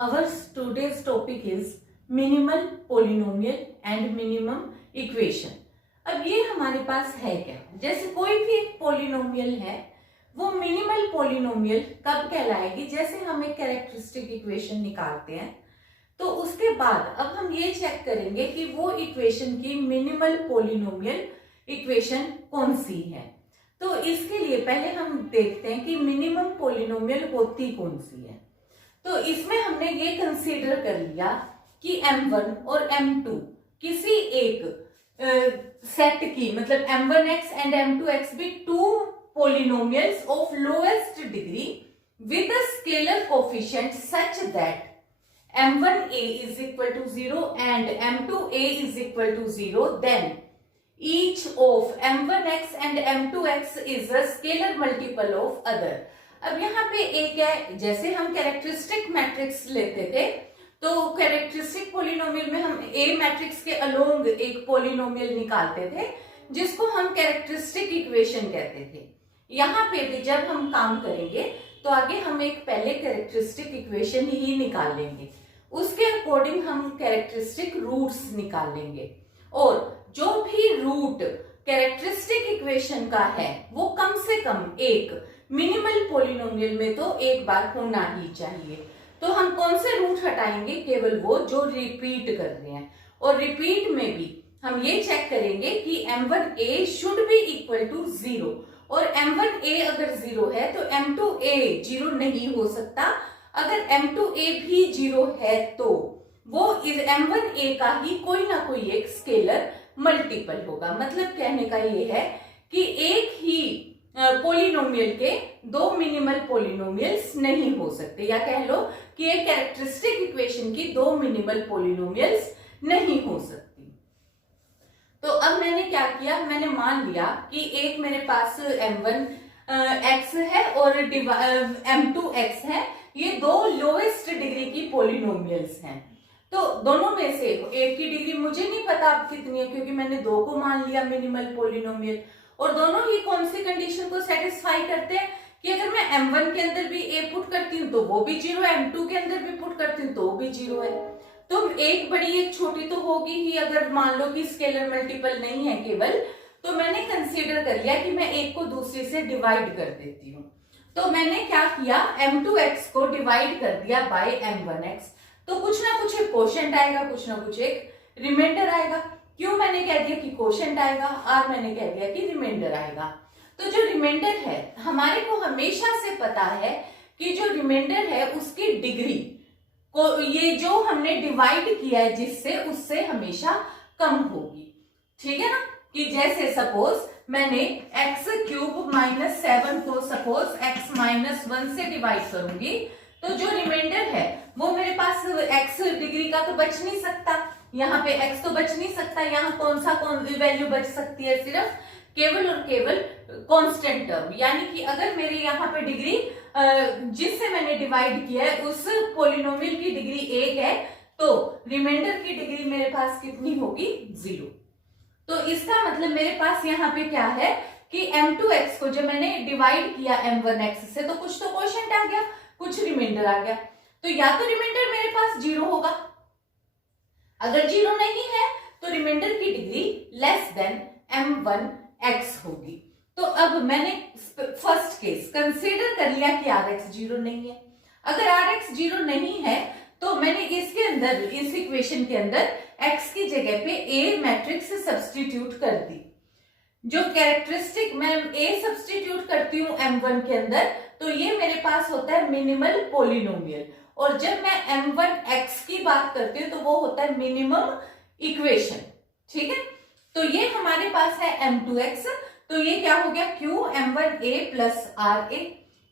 Our today's topic is minimal polynomial and minimum equation. अब ये हमारे पास है क्या, जैसे कोई भी एक पोलिनोमियल है वो मिनिमल पोलिनोमियल कब कहलाएगी, जैसे हम एक कैरेक्टरिस्टिक इक्वेशन निकालते हैं तो उसके बाद अब हम ये चेक करेंगे कि वो इक्वेशन की मिनिमल पोलिनोमियल इक्वेशन कौन सी है। तो इसके लिए पहले हम देखते हैं कि मिनिमम पोलिनोमियल होती कौन सी है। तो इसमें हमने ये कंसीडर कर लिया कि m1 और m2 किसी एक सेट की, मतलब m1x एंड m2x भी to polynomials of lowest degree with a scalar coefficient such that m1a is equal to 0 and m2a is equal to 0, then each of m1x and m2x is a scalar multiple of other. अब यहाँ पे एक है, जैसे हम characteristic matrix लेते थे तो कैरेक्टरिस्टिक पोलिनोमियल में हम ए मैट्रिक्स के अलोंग एक पोलिनोमियल निकालते थे जिसको हम कैरेक्टरिस्टिक इक्वेशन कहते थे। यहाँ पे भी जब हम काम करेंगे तो आगे हम एक पहले कैरेक्टरिस्टिक इक्वेशन ही निकाल लेंगे, उसके अकॉर्डिंग हम कैरेक्टरिस्टिक रूट्स निकाल लेंगे और जो भी रूट कैरेक्टरिस्टिक इक्वेशन का है वो कम से कम एक मिनिमल पोलिनोमियल में तो एक बार होना ही चाहिए। तो हम कौन से रूट हटाएंगे, केवल वो जो रिपीट कर रहे हैं, और रिपीट में भी हम ये चेक करेंगे कि m1a should be equal to 0 और m1a अगर 0 है तो m2a 0 नहीं हो सकता। अगर m2a भी 0 है तो वो इस m1a का ही कोई ना कोई एक स्केलर मल्टीपल होगा। मतलब कहने का ये है कि एक ही पोलिनोमियल के दो मिनिमल पोलिनोमियल्स नहीं हो सकते, या कह लो कि एक कैरेक्टरिस्टिक इक्वेशन की दो मिनिमल पोलिनोमियल्स नहीं हो सकती। तो अब मैंने क्या किया, मैंने मान लिया कि एक मेरे पास m1x है और m2x है, ये दो लोएस्ट डिग्री की पोलिनोमियल्स हैं। तो दोनों में से एक की डिग्री मुझे नहीं पता अब कितनी है क्योंकि मैंने दो को मान लिया मिनिमल पोलिनोमियल, और दोनों ही कौन सी कंडीशन को सेटिस्फाई करते हैं कि अगर मैं m1 के अंदर भी a पुट करती हूँ तो वो भी 0 है, m2 के अंदर भी पुट करती हूँ तो वो भी 0 है। तो एक बड़ी एक छोटी तो होगी ही, अगर मान लो कि स्केलर मल्टीपल नहीं है केवल, तो मैंने कंसीडर कर लिया कि मैं एक को दूसरे से डिवाइड कर देती हूँ। तो मैंने क्या किया, m2x को डिवाइड कर दिया बाय m1x, तो कुछ ना कुछ एक कोशेंट आएगा, कुछ ना कुछ एक रिमाइंडर आएगा। क्यों मैंने कह दिया कि कोशेंट आएगा और मैंने कह दिया कि रिमाइंडर आएगा। तो जो रिमाइंडर है हमारे को हमेशा से पता है कि जो रिमाइंडर है उसकी डिग्री को, ये जो हमने डिवाइड किया है जिससे, उससे हमेशा कम होगी। ठीक है ना, कि जैसे सपोज मैंने x³ - 7 को सपोज x-1 से डिवाइड करूंगी तो जो रिमाइंडर है वो मेरे पास x डिग्री का तो बच नहीं सकता, यहाँ पे x तो बच नहीं सकता। यहाँ कौन वैल्यू बच सकती है, सिर्फ केवल और केवल कांस्टेंट टर्म, यानी कि अगर मेरी यहाँ पे डिग्री जिससे मैंने डिवाइड किया है उस पोलिनोमियल की डिग्री 1 है तो रिमाइंडर की डिग्री मेरे पास कितनी होगी, 0। तो इसका मतलब मेरे पास यहाँ पे क्या है कि m2x को जब मैंने डिवाइड किया m1x से तो कुछ तो कोशेंट आ गया, कुछ रिमाइंडर आ गया। तो या तो रिमाइंडर मेरे पास 0 होगा, अगर 0 नहीं है तो रिमाइंडर की डिग्री लेस देन m1x होगी। तो अब मैंने फर्स्ट केस कंसीडर कर लिया कि rx 0 नहीं है। अगर rx 0 नहीं है तो मैंने इसके अंदर, इस इक्वेशन के अंदर x की जगह पे a मैट्रिक्स सब्स्टिट्यूट कर दी। जो कैरेक्टरिस्टिक मैं a सब्स्टिट्यूट करती हूँ m1 के अंदर तो ये मेरे पास होता है मिनिमल पोलिनोमियल, और जब मैं m1x की बात करती हूँ तो वो होता है मिनिमम इक्वेशन। ठीक है, तो ये हमारे पास है m2x, तो ये क्या हो गया, q m1a प्लस ra,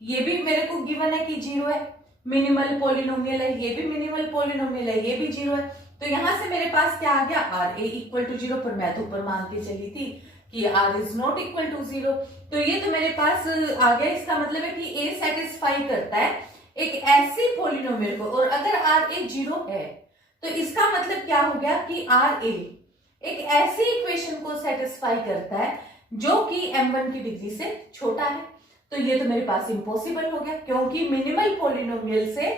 ये भी मेरे को गिवन है कि 0 है, मिनिमल पोलिनोमियल है, ये भी मिनिमल पोलिनोमियल है, ये भी 0 है। तो यहां से मेरे पास क्या आ गया, ra इक्वल टू 0, पर मैं तो ऊपर मानती चली थी कि r is not equal to 0, तो ये तो मेरे पास आ गया। इसका मतलब है कि a सेटिस्फाई करता है एक ऐसी पोलिनोमियल को, और अगर ra 0 है तो इसका मतलब क्या हो गया कि ra एक ऐसी इक्वेशन को सेटिस्फाई करता है जो कि m1 की डिग्री से छोटा है। तो ये तो मेरे पास इम्पॉसिबल हो गया, क्योंकि मिनिमल पोलिनोमियल से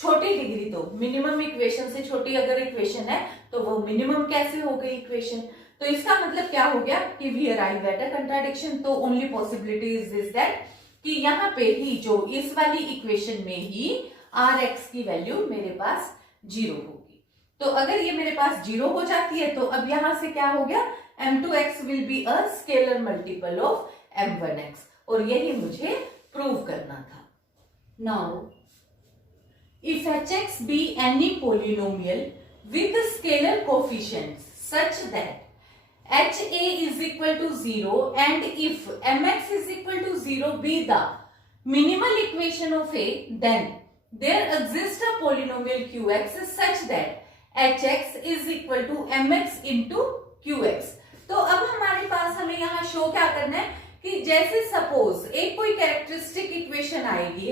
छोटी डिग्री तो मिनिमम इक्वेशन से छोटी अगर इक्वेशन है तो वो मिनिमम कैसे हो गई इक्वेशन। तो इसका मतलब क्या हो गया कि we arrive at a contradiction. तो only possibility is this that कि यहाँ पे ही जो इस वाली इक्वेशन में ही आर एक्स की वैल्यू मेरे पास 0 होगी। तो अगर ये मेरे पास 0 हो जाती है तो अब यहां से क्या हो गया, m2x will be a scalar multiple of m1x, और यही मुझे प्रूव करना था। Now if hx be any polynomial with scalar coefficients such that ha is equal to 0 and if mx is equal to 0 be the minimal equation of a, then there exists a polynomial qx such that hx is equal to mx into qx। तो अब हमारे पास हमें यहाँ show क्या करना है कि जैसे सपोज एक कोई कैरेक्टरिस्टिक इक्वेशन आएगी,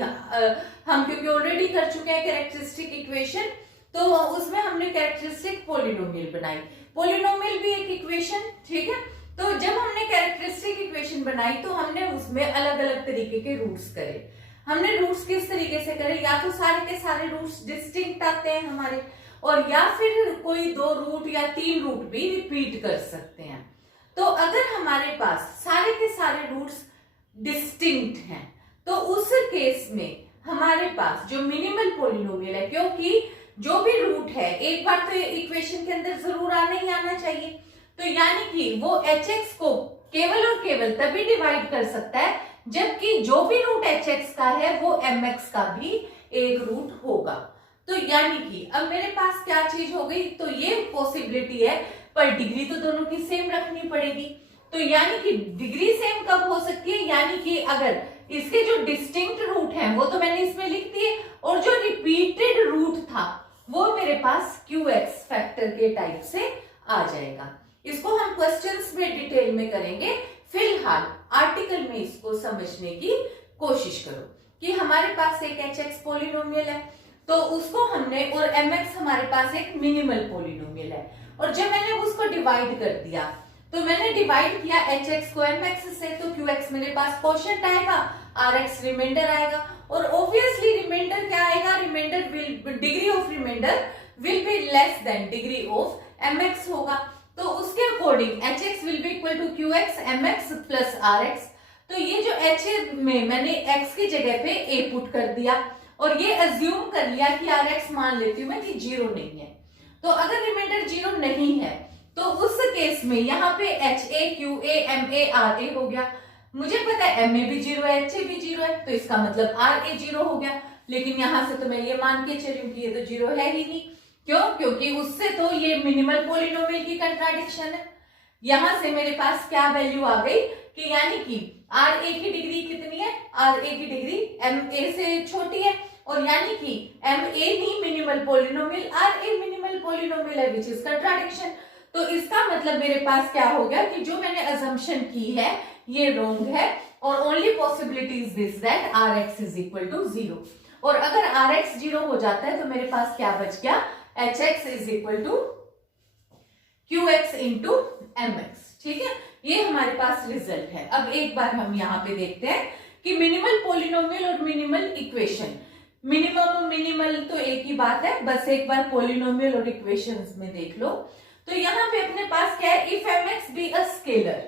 हम क्योंकि ऑलरेडी कर चुके हैं कैरेक्टरिस्टिक इक्वेशन, तो उसमें हमने कैरेक्टरिस्टिक पॉलिनोमियल बनाई। पॉलिनोमियल भी एक इक्वेशन, ठीक है। तो जब हमने कैरेक्टरिस्टिक इक्वेशन बनाई तो हमने उसमें अलग अलग तरीके के रूट्स करे। हमने रूट्स किस तरीके से करे, या तो सारे के सारे रूट्स डिस्टिंक्ट आते हैं हमारे, और या फिर कोई 2 रूट या 3 रूट भी रिपीट कर सकते हैं। तो अगर हमारे पास सारे के सारे रूट्स डिस्टिंक्ट हैं तो उस केस में हमारे पास जो मिनिमल पॉलिनोमियल है, क्योंकि जो भी रूट है एक बार तो इक्वेशन के अंदर जरूर आना ही आना चाहिए, तो यानी कि वो hx को केवल और केवल तभी डिवाइड कर सकता है जबकि जो भी रूट hx का है वो mx का भी एक रूट होगा। तो यानी कि अब मेरे पास क्या चीज हो गई, तो ये पॉसिबिलिटी है, पर डिग्री तो दोनों की सेम रखनी पड़ेगी। तो यानी कि डिग्री सेम कब हो सकती है, यानी कि अगर इसके जो डिस्टिंक्ट रूट हैं वो तो मैंने इसमें लिख दिए, और जो रिपीटेड रूट था वो मेरे पास qx फैक्टर के टाइप से आ जाएगा। इसको हम क्वेश्चंस में डिटेल में करेंगे, फिलहाल आर्टिकल में इसको समझने की कोशिश करो कि हमारे पास एक hx पॉलिनोमियल है तो उसको हमने, और mx हमारे पास एक मिनिमल पॉलिनोमियल है, और जब मैंने उसको डिवाइड कर दिया तो मैंने डिवाइड किया hx को mx से, तो qx मेरे पास क्वोशिएंट आएगा, rx रिमाइंडर आएगा, और ऑब्वियसली रिमाइंडर क्या आएगा, remainder will, degree of remainder will be less than degree of mx होगा। तो उसके according hx will be equal to qx mx plus rx। तो ये जो h में मैंने x की जगह पे a पुट कर दिया और ये अज्यूम कर लिया कि rx मान लेती हूं मैं कि 0 नहीं है। तो अगर रिमाइंडर 0 नहीं है तो उस केस में यहाँ पे ha qa ma ra हो गया। मुझे पता है ma भी 0 है, ha भी 0 है, तो इसका मतलब ra 0 हो गया। लेकिन यहां से तो मैं ये मान के चली हूं कि ये तो 0 है ही नहीं। क्यों? क्योंकि उससे तो ये मिनिमल पॉलिनोमियल की कंट्राडिक्शन है। यहां से मेरे पास क्या वैल्यू आ गई कि यानी कि ra की डिग्री कितनी है, ra की डिग्री ma से छोटी है, और यानी कि ma नहीं minimal polynomial, ra minimal polynomial है, विच इज कंट्राडिक्शन। तो इसका मतलब मेरे पास क्या हो गया कि जो मैंने अजम्पशन की है ये रॉन्ग है, और only possibility is this that rx is equal to 0। और अगर rx 0 हो जाता है तो मेरे पास क्या बच गया, hx is equal to qx into mx। ठीक है, ये हमारे पास रिजल्ट है। अब एक बार हम यहाँ पे देखते हैं कि मिनिमल पॉलिनोमियल और मिनिमल इक्वेशन, मिनिमम मिनिमल तो एक ही बात है, बस एक बार पॉलिनोमियल और इक्वेशंस में देख लो। तो यहाँ पे अपने पास क्या है, if mx be a scalar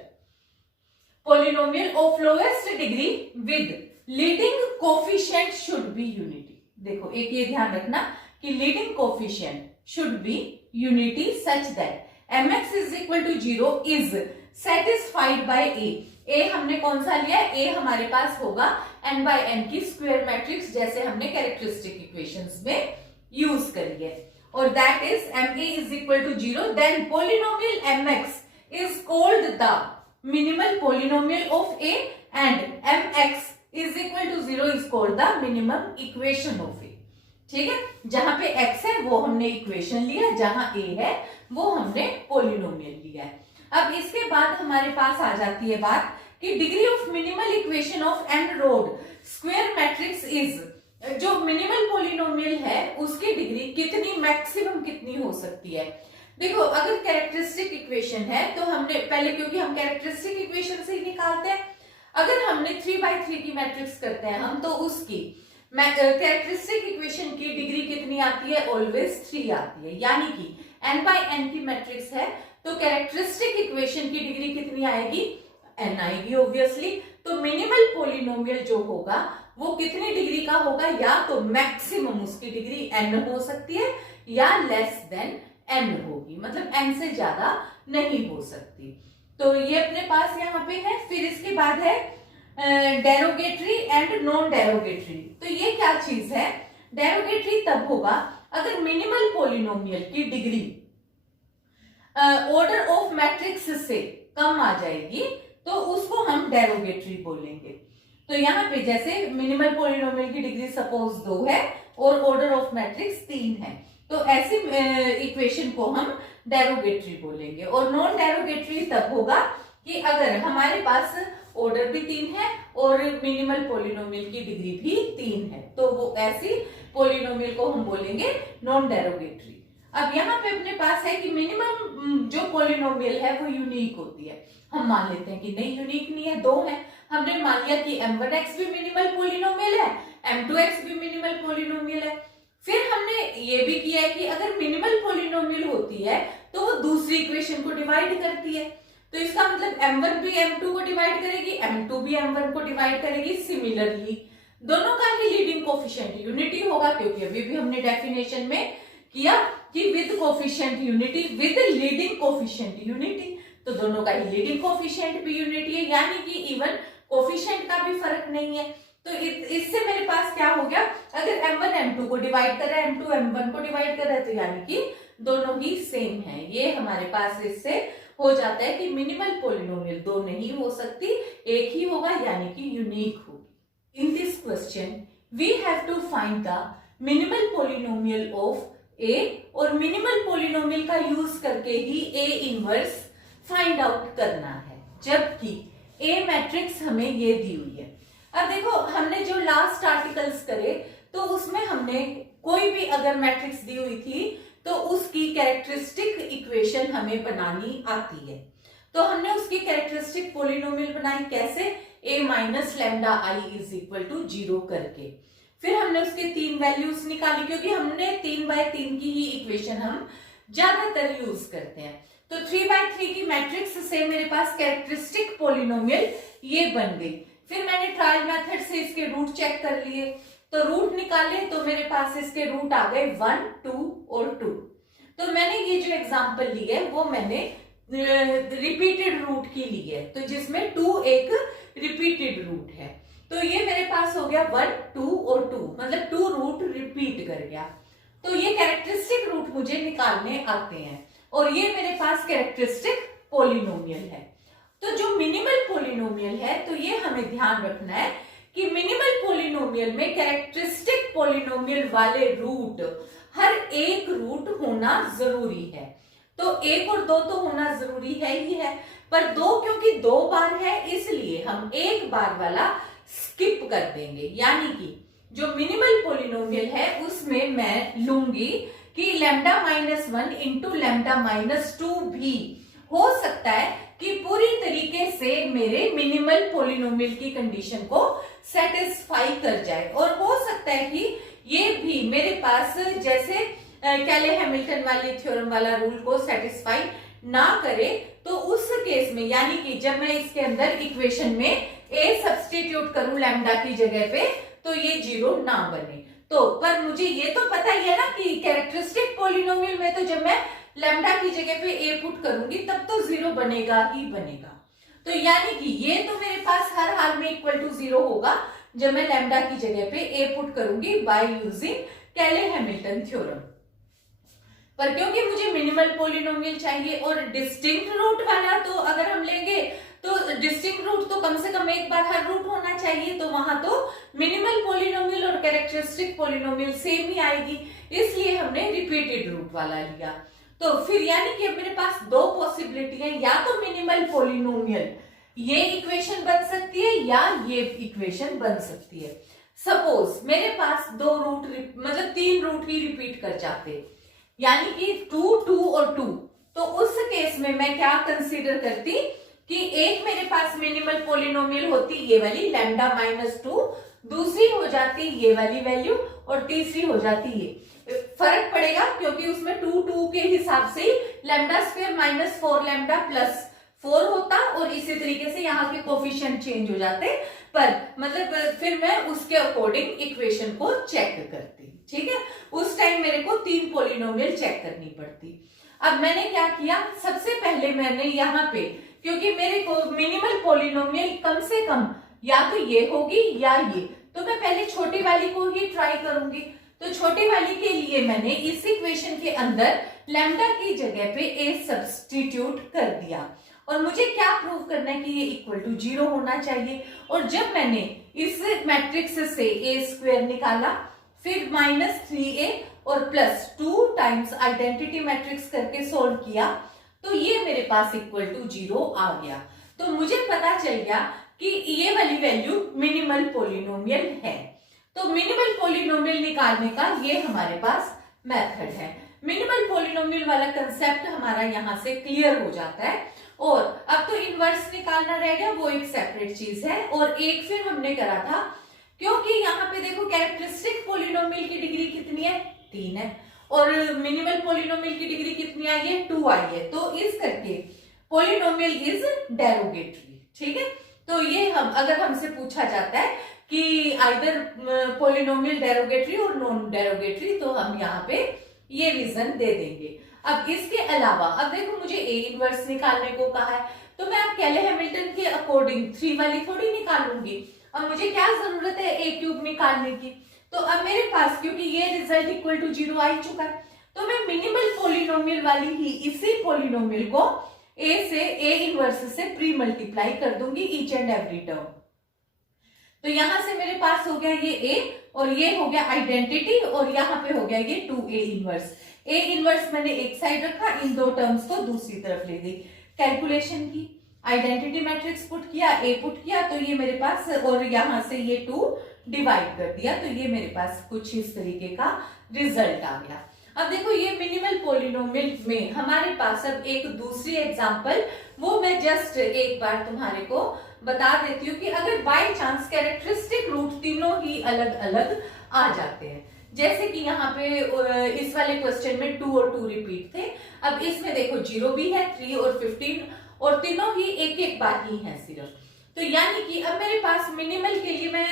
polynomial of lowest degree with leading coefficient should be unity. देखो एक ये ध्यान रखना कि leading coefficient should be unity such that mx is equal to 0 is satisfied by a हमने कौन सा लिया है, a हमारे पास होगा n बाय n की स्क्वायर मैट्रिक्स, जैसे हमने कैरेक्टरिस्टिक इक्वेशंस में यूज करी है, और that is ma is equal to 0, then polynomial mx is called the minimal polynomial of a and mx is equal to 0 is called the minimum equation of a। ठीक है, जहां पे x है वो हमने इक्वेशन लिया, जहां a है वो हमने पॉलिनोमियल लिया है। अब इसके बाद हमारे पास आ जाती है बात कि degree of minimal equation of n rowed square matrix is, जो मिनिमल पॉलिनोमियल है उसकी डिग्री कितनी, मैक्सिमम कितनी हो सकती है। देखो अगर कैरेक्टरिस्टिक इक्वेशन है तो हमने पहले, क्योंकि हम कैरेक्टरिस्टिक इक्वेशन से ही निकालते हैं, अगर हमने 3 by 3 की मैट्रिक्स करते हैं हम, तो उसकी कैरेक्टरिस्टिक इक्वेशन की डिग्री कितनी आती है? ऑलवेज 3 आती है, यानी कि n बाय n की मैट्रिक्स है तो कैरेक्टरिस्टिक इक्वेशन की डिग्री कितनी आएगी? n आएगी ऑब्वियसली। तो मिनिमल पोलिनोमियल जो होगा वो कितनी डिग्री का होगा? या तो मैक्सिमम उसकी डिग्री n हो सकती है या लेस देन n होगी, मतलब n से ज्यादा नहीं हो सकती। तो ये अपने पास यहाँ पे है। फिर इसके बाद है डेरोगेटरी एंड नॉन डेरोगेटरी। तो ये क्या चीज है? डेरोगेटरी तब होगा अगर मिनिमल पोलिनोमियल की डिग्री ऑर्डर ऑफ मैट्रिक्स से कम आ जाएगी तो उसको हम डेरोगेटरी बोलेंगे। तो यहाँ पे जैसे मिनिमल पोलिनोमियल की डिग्री सपोज 2 है और ऑर्डर ऑफ मैट्रिक्स 3 है, तो ऐसी इक्वेशन को हम डेरोगेटरी बोलेंगे। और नॉन डेरोगेटरी तब होगा कि अगर हमारे पास ऑर्डर भी 3 है और मिनिमल पोलिनोमियल की डिग्री भी 3 है, तो वो ऐसी पोलिनोमियल को हम बोलेंगे नॉन डेरोगेटरी। अब यहाँ पे अपने पास है कि मिनिमम जो पोलिनोमियल है वो यूनिक होती है। हम मान लेते हैं कि नहीं, यूनिक नहीं है, 2 है। हमने मान लिया कि m1x भी मिनिमल पोलिनोमियल है, m2x भी मिनिमल पोलिनोमियल है। फिर हमने ये भी किया है कि अगर मिनिमल पोलिनोमियल होती है तो वो दूसरी इक्वेशन को डिवाइड करती है। तो इसका मतलब m1 भी m2 को डिवाइड करेगी, m2 भी m1 को डिवाइड करेगी। सिमिलरली दोनों का ही लीडिंग कोफिशिएंट यूनिटी होगा, क्योंकि अभी भी हमने डेफिनेशन में किया कि with coefficient unity with leading coefficient unity, तो दोनों का ही लीडिंग कोफिशिएंट भी यूनिटी है, यानी कि इवन कोफिशिएंट का भी फर्क नहीं है। तो इससे मेरे पास क्या हो गया? अगर m1 m2 को डिवाइड कर रहा है, m2 m1 को डिवाइड कर रहा है, तो यानी कि दोनों ही सेम है। ये हमारे पास इससे हो जाता है कि मिनिमल पोलिनोमियल 2 नहीं हो सकती, एक ही होगा, यानी कि यूनिक होगी। In this question we have to find the minimal polynomial of a, और मिनिमल पोलिनोमियल का यूज करके ही a इनवर्स फाइंड आउट करना है, जबकि a मैट्रिक्स हमें ये दी हुई है। अब देखो, हमने जो लास्ट आर्टिकल्स करे तो उसमें हमने कोई भी अगर मैट्रिक्स दी हुई थी तो उसकी कैरेक्टरिस्टिक इक्वेशन हमें बनानी आती है। तो हमने उसकी कैरेक्टरिस्टिक पोलिनोमियल बनाई कैसे? a minus lambda I is equal to 0 करके। फिर हमने उसके 3 वैल्यूज निकाली, क्योंकि हमने 3/3 की ही इक्वेशन हम ज्यादातर यूज करते हैं। तो 3/3 की मैट्रिक्स से मेरे पास कैरेक्टरिस्टिक पोलिनोमियल ये बन गई। फिर मैंने ट्रायल मेथड से इसके रूट चेक कर लिए, तो रूट निकाले तो मेरे पास इसके रूट आ गए 1, 2 और 2। तो मैंने ये जो एग्जांपल ली है वो मैंने रिपीटेड रूट की ली है, तो जिसमें 2 एक रिपीटेड रूट है। तो ये मेरे पास हो गया 1, 2 और 2, मतलब 2 रूट रिपीट कर गया। तो ये कैरेक्टरिस्टिक रूट मुझे निकालने आते हैं, और ये मेरे पास कैरेक्टरिस्टिक पोलिनोमियल है। तो जो मिनिमल पोलिनोमियल है, तो ये हमें ध्यान रखना है कि मिनिमल पोलिनोमियल में कैरेक्टरिस्टिक पोलिनोमियल वाले रूट हर एक रूट होना जरूरी है। तो 1 और 2 तो होना जरूरी है ही है, पर 2 क्योंकि 2 बार है इसलिए हम 1 बार वाला स्किप कर देंगे। यानी कि जो मिनिमल पोलिनोमियल है उसमें मैं लूंगी कि λ-1 इंटू λ-2 भी हो सकता है कि पूरी तरीके से मेरे मिनिमल पोलिनोमियल की कंडीशन को सेटिस्फाई कर जाए, और हो सकता है कि ये भी मेरे पास जैसे कैले हैमिल्टन वाली थ्योरम वाला रूल को सेटिस्फाई ना करे, तो उस केस में यानी कि जब मैं इसके अंदर इक्वेशन में a सब्स्टिट्यूट करूं लैम्डा की जगह पे, तो ये 0 ना बने। तो पर मुझे ये तो पता ही है ना कि कैरेक्टरिस्टिक पोलिनोमियल में तो जब मैं लैम्डा की जगह पे a पुट करूंगी तब तो 0 बनेगा ही बनेगा। तो यानी कि ये तो मेरे पास हर हाल में इक्वल टू 0 होगा जब मैं लैम्डा की जगह पे a पुट करूंगी बाय यूजिंग कैले हैमिल्टन थ्योरम। पर क्योंकि मुझे मिनिमल पोलिनोमियल चाहिए और डिस्टिंक्ट रूट वाला तो अगर हम लेंगे तो डिस्टिंक्ट रूट तो कम से कम एक बार हर रूट होना चाहिए, तो वहां तो मिनिमल पोलिनोमियल और कैरेक्टरिस्टिक पोलिनोमियल सेम ही आएगी, इसलिए हमने रिपीटेड रूट वाला लिया। तो फिर यानी कि अब मेरे पास 2 पॉसिबिलिटी है, या तो मिनिमल पोलिनोमियल ये इक्वेशन बन सकती है या ये इक्वेशन बन सकती है। सपोज मेरे पास 2 रूट मतलब 3 रूट ही रिपीट कर जाते, यानी कि 2, 2 और 2, तो उस केस में मैं क्या कंसीडर करती कि एक मेरे पास मिनिमल पोलिनोमियल होती ये वाली λ-2, दूसरी हो जाती ये वाली वैल्यू और तीसरी हो जाती ये। फर्क पड़ेगा क्योंकि उसमें 2 के हिसाब से ही lambda square minus 4 lambda plus 4 होता और इसी तरीके से यहाँ के कोफिशिएंट चेंज हो जाते, पर मतलब फिर मैं उसके अकॉर्डिंग इक्वेशन को चेक करती। ठीक है, उस टाइम मेरे को 3 पॉलिनोमियल चेक करनी पड़ती। अब मैंने क्या किया, सबसे पहले मैंने यहाँ पे, क्योंकि मेरे को मिनिमल पॉलिनोमियल कम से कम या तो ये होगी या ये, तो मैं पहले छोटी वाली को ही ट्राई करूंगी। तो छोटी वाली के लिए मैंने इस इक्वेशन के अंदर लैम्डा की जगह पे a सब्स्टिट्यूट कर दिया और मुझे क्या प्रूव करना है कि ये इक्वल टू 0 होना चाहिए। और जब मैंने इस मैट्रिक्स से a स्क्वायर निकाला, फिर -3a और +2 टाइम्स आइडेंटिटी मैट्रिक्स करके सोल्व किया, तो ये मेरे पास इक्वल टू 0 आ गया। तो मुझे पता चल गया कि ये वाली वैल्यू मिनिमल पॉलिनोमियल है। तो मिनिमल पॉलिनोमियल निकालने का ये हमारे पास मेथड है। मिनिमल पॉलिनोमियल वाला कंसेप्ट हमारा यहाँ से क्लियर हो जाता है। और अब तो इनवर्स निकालना रह गया, वो एक सेपरेट चीज है। और एक फिर हमने करा था, क्योंकि यहाँ पे देखो कैरेक्टरिस्टिक पॉलिनोमियल की डिग्री कितनी है, 3 है, और मिनिमल पॉलिनोमियल की डिग्री कितनी आई है, 2 आई है। तो इस करके पॉलिनोमियल इज डेरोगेटरी। ठीक है, तो ये हम अगर हमसे पूछा जाता है कि आइदर पॉलिनोमियल डेरोगेटरी और नॉन डेरोगेटरी, तो हम यहाँ पे ये रीजन दे देंगे। अब इसके अलावा अब देखो मुझे ए इनवर्स निकालने को कहा है, तो मैं अब कैले हैमिल्टन के अकॉर्डिंग 3 वाली थोड़ी निकालूंगी। अब मुझे क्या जरूरत है ए क्यूब निकालने की। तो अब मेरे पास क्योंकि ये रिजल्ट इक्वल टू 0 आ ही चुका है, तो मैं मिनिमल पॉलिनोमियल वाली ही इसी पॉलिनोमियल को ए इनवर्स से प्री मल्टीप्लाई कर दूंगी ईच एंड एवरी टर्म। तो यहां से मेरे पास हो गया ये ए और ये हो गया आइडेंटिटी और यहाँ पे हो गया ये 2a इनवर्स। ए इनवर्स मैंने एक साइड रखा, इन दो टर्म्स को दूसरी तरफ ले गई, कैलकुलेशन की, आइडेंटिटी मैट्रिक्स पुट किया, ए पुट किया, तो ये मेरे पास, और यहाँ से ये 2 डिवाइड कर दिया, तो ये मेरे पास कुछ इस तरीके का रिजल्ट आ गया। अब देखो ये मिनिमल पॉलिनोमियल में हमारे पास अब एक दूसरी एग्जांपल, वो मैं जस्ट एक बार तुम्हारे को बता देती हूँ कि अगर बाय चांस कैरेक्टरिस्टिक रूट तीनों ही अलग अलग आ जाते हैं, जैसे कि यहाँ पे इस वाले क्वेश्चन में 2 और 2 रिपीट थे। अब इसमें देखो 0 भी है, 3 और 15, और तीनों ही एक एक बार ही है सिर्फ। तो यानी कि अब मेरे पास मिनिमल के लिए मैं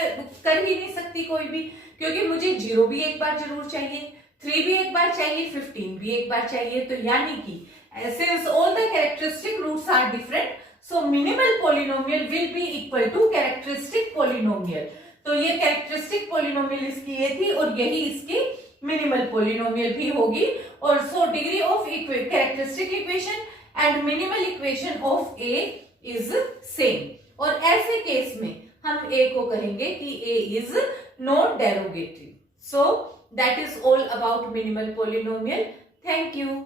कर ही नहीं सकती कोई भी, क्योंकि मुझे 0 भी एक बार जरूर चाहिए, 3 भी एक बार चाहिए, 15 भी एक बार चाहिए। तो यानी कि since all the characteristic roots are different, so minimal polynomial will be equal to characteristic polynomial। तो ये कैरेक्टरिस्टिक पॉलिनोमियल इसकी ये थी और यही इसकी मिनिमल पॉलिनोमियल भी होगी। और so degree of characteristic equation and minimal equation of A is same. और ऐसे केस में हम ए को कहेंगे कि A is not derogatory. So that is all about minimal polynomial. Thank you.